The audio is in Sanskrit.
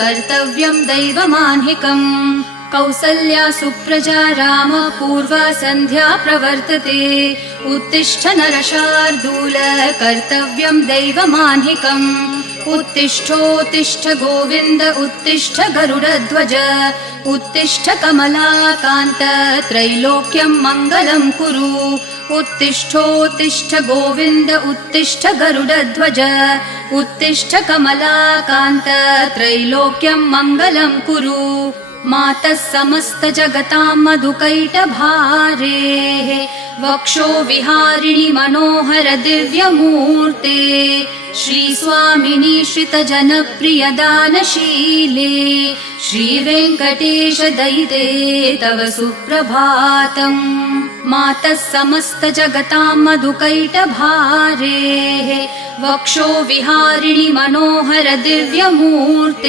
कर्तव्यं दैवमान्हिकम् कौसल्या सुप्रजा राम पूर्वा सन्ध्या प्रवर्तते उत्तिष्ठ नरशार्दूल कर्तव्यं दैवमान्हिकम् उत्तिष्ठोत्तिष्ठ गोविन्द उत्तिष्ठ गरुडध्वज उत्तिष्ठ कमलाकान्त त्रैलोक्यं मङ्गलं कुरु उत्तिष्ठोत्तिष्ठ गोविन्द उत्तिष्ठ गरुडध्वज उत्तिष्ठ कमलाकान्त त्रैलोक्यं मङ्गलं कुरु मातः समस्त जगतां मधुकैटभारेः वक्षो विहारिणि मनोहर दिव्यमूर्ते श्रीस्वामिनि श्रितजनप्रिय दानशीले श्रीवेङ्कटेश दयिते तव सुप्रभातम् मातः समस्त जगतां मधुकैटभारेः वक्षो विहारिणि मनोहर दिव्यमूर्ते